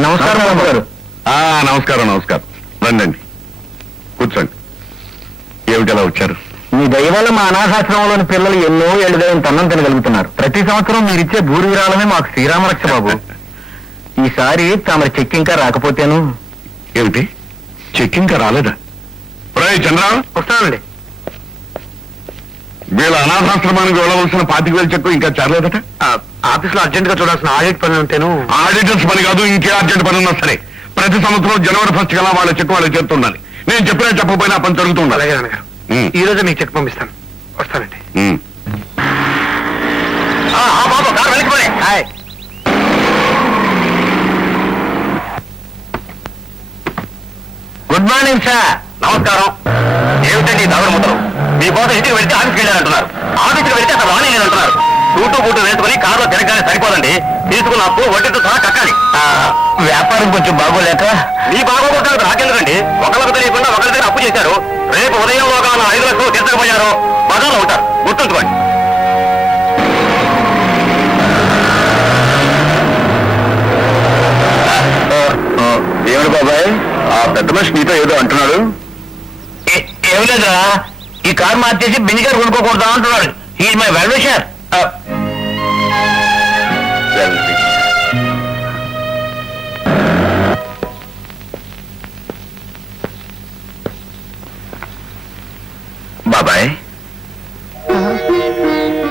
నమస్కారం బాబు గారు ఆ, నమస్కారం నమస్కారం. రండి కూర్చోండి. ఏమిటి ఎలా వచ్చారు? మీ దయ వల్ల మా అనాథాశ్రమంలోని పిల్లలు ఎన్నో ఏళ్ళుగా తన్నం తినగలుగుతున్నారు. ప్రతి సంవత్సరం మీరు ఇచ్చే భూరి విరాళమే మాకు శ్రీరామరక్ష బాబు. ఈసారి తమరి చెక్ ఇంకా రాకపోతేను? ఏమిటి? చెక్ ఇంకా రాలేదా? ఒరేయ్ చంద్ర. వస్తానండి. వీళ్ళ అనాథాశ్రమానికి వెళ్ళవలసిన పాతిక వేల చెక్కు ఇంకా చేరలేదట? ఆఫీస్లో అర్జెంట్గా చూడాల్సిన ఆడిట్ పని ఉంటేను. ఆడిటర్స్ పని కాదు ఇంకే అర్జెంట్ పని ఉన్నా సరే. ప్రతి సంవత్సరం జనవరి ఫస్ట్ కల్లా వాళ్ళ చెక్కు వాళ్ళకి చేరుతుండాలి నేను చెప్పినా చెప్పకపోయినా పని జరుగుతూ ఉండాలి. అలాగే నాన్నగారు. ఉమ్, ఈ రోజే మీకు చెక్ పంపిస్తాను. వస్తానండి. ఉమ్. Good morning sir. నమస్కారం. ఏమిటండి ముద్దలు మీ కోసం ఇంటికి వెళ్తే ఆఫీస్కి వెళ్ళారంటున్నారు. ఆఫీస్కి వెళ్తే అసలు రాని అంటున్నారు. సూటు బూటు వేసుకుని కారులో తిరగగానే సరిపోదండి. తీసుకున్న అప్పు వడ్డీతో సహా కట్టాలి వ్యాపారం కొంచెం బాగోలేక? మీ బాగోగొట్టాలి నాకెందుకండి ఒకళ్ళకు తెలియకుండా ఒకరి దగ్గర అప్పు చేశారు. రేపు ఉదయంలోగా నా ఐదు లక్షలు తీర్చకపోయారు బజార్లో ఉంటారు గుర్తుంచుకోండి. ఏమిటి బాబాయ్? ఆ పెద్ద మనిషి నీతో ఏదో అంటున్నాడు. ఏమి లేదా ఈ కారు మార్చేసి బింజి గారు కొనుక్కోకూడదా అంటున్నాడు. ఈ మై వెల్ విషర్ బాబాయ్.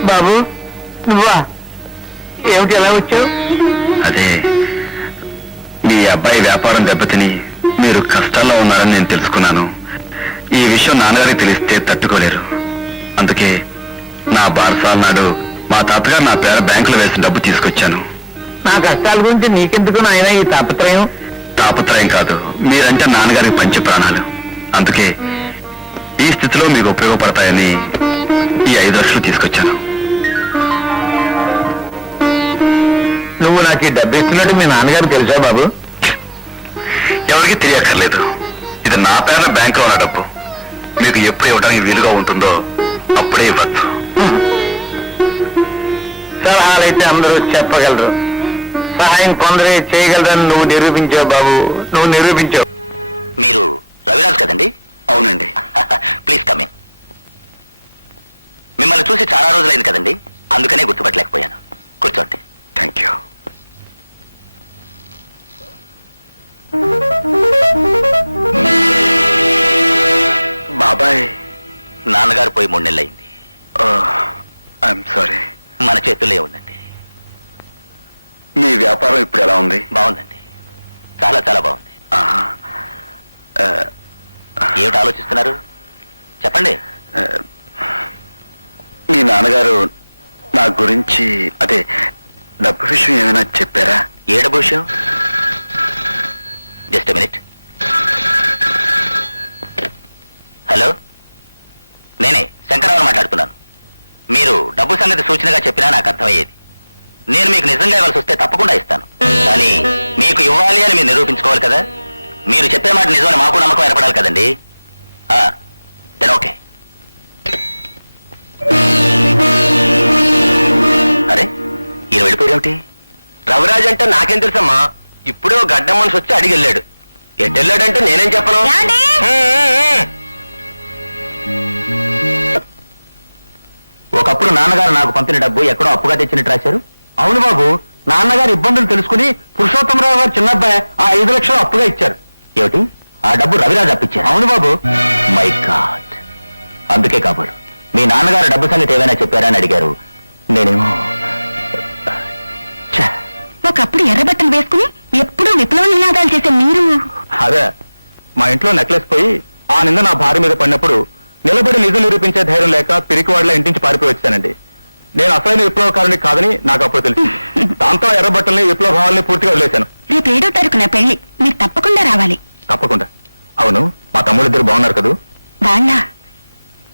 బాబు నువ్వా? ఏమిటి ఎలా వచ్చావు? అదే మీ అబ్బాయి వ్యాపారం దెబ్బతిని మీరు కష్టాల్లో ఉన్నారని నేను తెలుసుకున్నాను. ఈ విషయం నాన్నగారికి తెలిస్తే తట్టుకోలేరు. అందుకే నా బారసాల నాడు మా తాతగారు నా పేర బ్యాంకులో వేసిన డబ్బు తీసుకొచ్చాను. నా కష్టాల గురించి నీకెందుకు నాయన ఈ తాపత్రయం? తాపత్రయం కాదు మీరంటే నాన్నగారికి పంచ ప్రాణాలు. అందుకే ఈ స్థితిలో మీకు ఉపయోగపడతాయని ఈ ఐదు లక్షలు తీసుకొచ్చాను. నువ్వు నాకు ఈ డబ్బు ఇస్తున్నట్టు మీ నాన్నగారు తెలుసా బాబు? ఎవరికి తెలియక్కర్లేదు. ఇది నా పేరున బ్యాంకులో ఉన్న డబ్బు. మీకు ఎప్పుడు ఇవ్వడానికి వీలుగా ఉంటుందో అప్పుడే ఇవ్వచ్చు. సలహాలైతే అందరూ చెప్పగలరు. సహాయం కొందరే చేయగలరని నువ్వు నిరూపించావు బాబు. నువ్వు నిరూపించావు. మీరు రవిరాజ్ కదండి? అవునండి. ప్లీజ్ కమ్ ఇన్ మిమ్మల్ని చూసి చాలా రోజులైంది కదండి. అందుకనే గుర్తుపట్టలేకపోయాను. కూర్చోండి. థ్యాంక్ యూ బాబాయ్. నాన్నగారు పోయి మూడు నెలలైంది. ఐఎమ్ సారీ మన చేతుల్లో ఉందండి? మీ వ్యాపారం ఇప్పుడు ఎలా ఉంది? బాగుందండి. చాలా చాలా బాగుంది. ఏమిటి ఆలోచిస్తున్నారు? చెప్పండి. మీ నాన్నగారు నా గురించి అదే డబ్బు విషయం ఏమైనా చెప్పారా? ఏడబు విషయం జస్ట్ మినిట్ హలో నేనే శంకరరావు మాట్లాడుతున్నాను మీరు డబ్బు సంగతి సూచనగా చెప్పినా నాకు అర్థమయ్యేది. నేను మీకు నిజంగా ఇవ్వాల్సి వస్తే తప్పకుండా ఇస్తాను. కానీ మీకు ఇవ్వాలి అని మీరు నిరూపించుకోవాలి కదా? మీరు చెప్పే మాట నిజమని మాకు నమ్మకం ఏర్పడాలి కదండి? దెన్ ఓకే అరే ఈయన వెళ్ళిపోయేమిటి రవిరాజ్ అంటే నాకేం తెలుసమ్మా? ఇప్పుడే గడ్డ మనిషి వచ్చి అడిగి వెళ్ళాడు. ఎటు వెళ్ళాడంటే నేనేం చెప్పను? ఒకప్పుడు నాన్నగారు నాకు పంపిన డబ్బు ఎక్కడో అప్పుగా తెచ్చినట్టు రాశారు? అవును బాబు నాన్నగారు ఇబ్బందులు తెలుసుకుని పురుషోత్తమరావు గారు చిన్నబ్బాయి ఆ ఐదు లక్షలు అప్పుగా ఇచ్చారు. ఏమిటి? ఆ డబ్బు రవిరాజ్ అప్పించారు అవును బాబు. My God. అందుకే కాబోలు మీ నాన్నగారు డబ్బు సంగతి ఏమైనా చెప్పారా అని అడిగారు. నేనేమో ఒకప్పుడు ఎర్రబట్టలు వేసుకుని ఎప్పుడూ విప్లవ నినాదాలు చేసే మీరు. అదే మా ఇంట్లో నెక్లెస్ పోయి ఆ నింద నా భార్య మీద పడినప్పుడు నిలబడి నిజం నిరూపించే ధైర్యం లేక పిరికివాడలా ఇంటించి పారిపోయి వచ్చానండి. నేను అసలైన విప్లవకారుని కాదని నాకు అప్పుడు తెలిసి. దాంతో ఎర్రబట్టల్ని విప్లవ భావాల్ని పూర్తిగా వదిలేశాను. రేపు ఏడో తారీఖు నా పెళ్ళి. మీరు తప్పకుండా రావాలి. తప్పకుండా. అవును మా తమ్ముడు ఇద్దరు బాగున్నారు కదూ? వాళ్ళ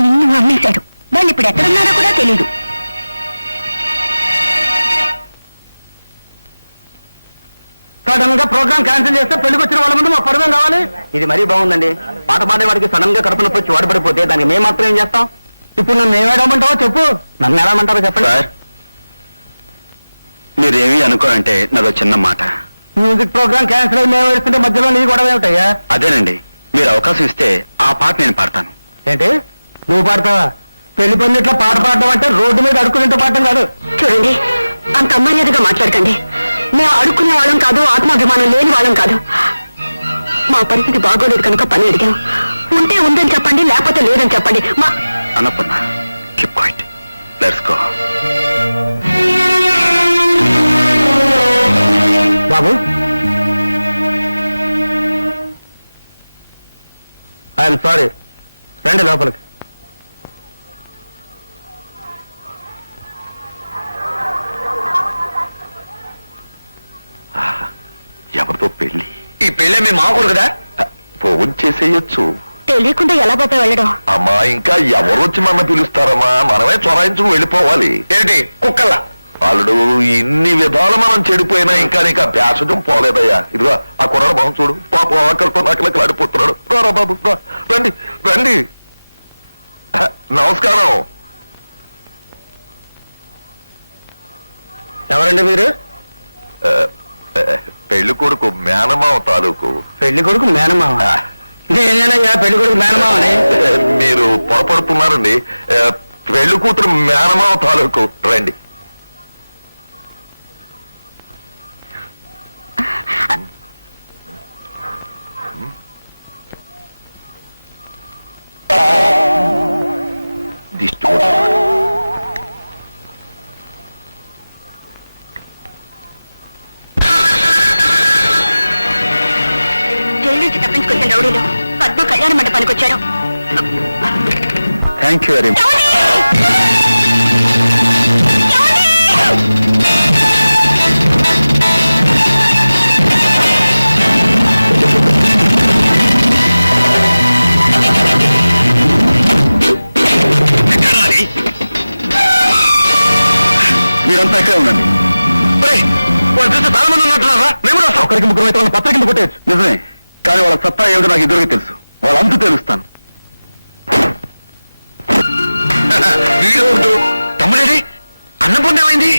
నిన్ను అమ్మేశారు వాళ్ళు ఇప్పుడు ఎక్కడున్నారో కూడా తెలీదు. సడన్గా ప్రోగ్రామ్ క్యాన్సిల్ చేస్తే పెళ్ళికి వచ్చిన వాళ్ళ ముందు మా పరువం కావాలి? ఇది మరీ బాగుందండి. పాట పాడేవాడికి సడన్గా కడుపు నొప్పి వచ్చి వాడబడిపోతే దానికి మేము మాత్రం ఏం చేస్తాం? ఇప్పుడు నన్ను ఏమేడమంటావో చెప్పు. నన్ను ఎలామంటారో చెప్పండి. సార్ మీరేమీ అనుకోనంటే నాదో చిన్న మాట. మ్యూజిక్ ప్రోగ్రామ్ క్యాన్సిల్ అయి మేము వేస్తుంటే మధ్యలో నీ గొడవ ఏమిటయ్యా? అదేనండి మీరు అవకాశం ఇస్తే ఆ పాట నేను పాడతాను. ఏంటి? నువ్వు పాడతావా? పెళ్ళి పందిట్లో పాట పాడడం అంటే రోడ్డు మీద అడుక్కునేట్టు పాడటం కాదు. చూడండి అంత అమర్యాదగా మాట్లాడకండి. మేము అడుక్కునే వాళ్ళం కాదు ఆత్మాభిమానం లేని వాళ్ళం కాదు. మా పరిస్థితి బాగోలేదు కనుక పని అడిగాం. ఉంటే ఉందని చెప్పండి లేకపోతే లేదని చెప్పండి. మా Annapurna keep quiet let's go Babu. I'm sorry రండి లోపలికి. ఎవరితో పెళ్ళి ఈ పెళ్ళే మీ మామూలు కదా? ఫోన్ చేసేయచ్చు. తెలియకుండా ఎలా పోతే వెళ్ళడం? అమ్మా ఇంకా ఎవరు వచ్చి మన పిలుస్తారమ్మా? మనమే చొరాయించుకు వెళ్ళిపోవాలి. ఏంటి కుక్కల్లా? అల్లుడు ఇన్ని విధాలు మనం చెడిపోయినా ఇంకా నీకు అభ్యాసం పోలేదయ్యా. ఇదిగో ఆ కుర్రాడు బాబు చూడు. పాపం ఆకలితో నకలకి ఆడిపోతున్నాడు రారా బాబు. రండి రండి. నమస్కారం. ఎవరండి మీరు? ఆ, ఆ, పెళ్ళి కొడుకు మేనమావ తాలూకు. పెళ్ళి కొడుకు మేనమావ? నేనేనయ్యా పెళ్ళి కొడుకు మేనమావని? మీరు పొరపడుతున్నారండి. పెళ్ళి కూతురు మేనమావ తాలూకు. రండి. తప్పించుకొచ్చిన రౌడీలో? పద్మ కళ్యాణ మండపానికి వచ్చారు. థ్యాంక్ యూ వెరీ మచ్ మీరంతా ఎక్కడే ఉండండి. చాలా మంది ఉన్నట్టున్నారా మేము కూడా ఒకరికి ముగ్గురు అయితే వాళ్ళ పత్ర కింద కొట్టేయచ్చు. నిజమే. కానీ వాళ్ళ సత్తా ఏమిటో నాకు ఇద్దరికి తెలుసు. వాళ్ళంతా తెలుస్తాను. తమ్ముడేడి అన్నపూర్ణ ఏమైంది?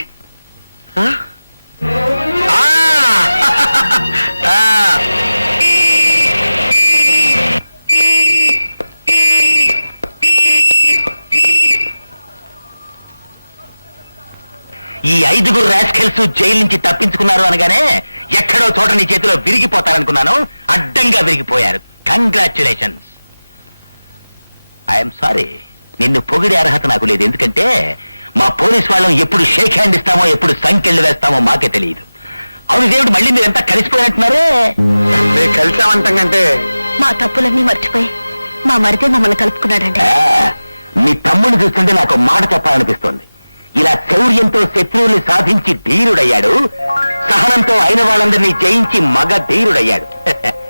ఈ ఐదుగురు రాస్కెల్స్ జైలు నుంచి తప్పించుకున్నారు అనగానే ఎక్కడో చోట నీ చేతిలో విరిగిపోతారనుకున్నాను అడ్డంగా విరిగిపోయారు. కంగ్రాచులేషన్స్ ఐఎమ్ సారీ నిన్ను పొగిడే అర్హత నాకు లేదు. ఎందుకంటే మా పోలీస్ వాళ్ళం ఎప్పుడు షేక్ హ్యాండ్ ఇస్తామో ఎప్పుడు సంకెళ్ళు వేస్తామో మాకే తెలియదు. అవును దేవుడు మళ్ళీ మీరంతా కలిసిపోయినట్టున్నారే? మేము కలిసామంటాం కంటే మా తప్పులన్నీ మర్చిపోయి మా మరిదే మమ్మల్ని కలుపుకున్నాడండి. ఆ, మీ తమ్ముడిని చూస్తుంటే నాకు మాట చెప్పాలనిపిస్తోంది. ఇలా శౌర్యంతో శత్రువుల్ని సాధించి ధీరుడయ్యాడు. సహనంతో అయిన వాళ్ళందరినీ జయించి మగ ధీరుడయ్యాడు.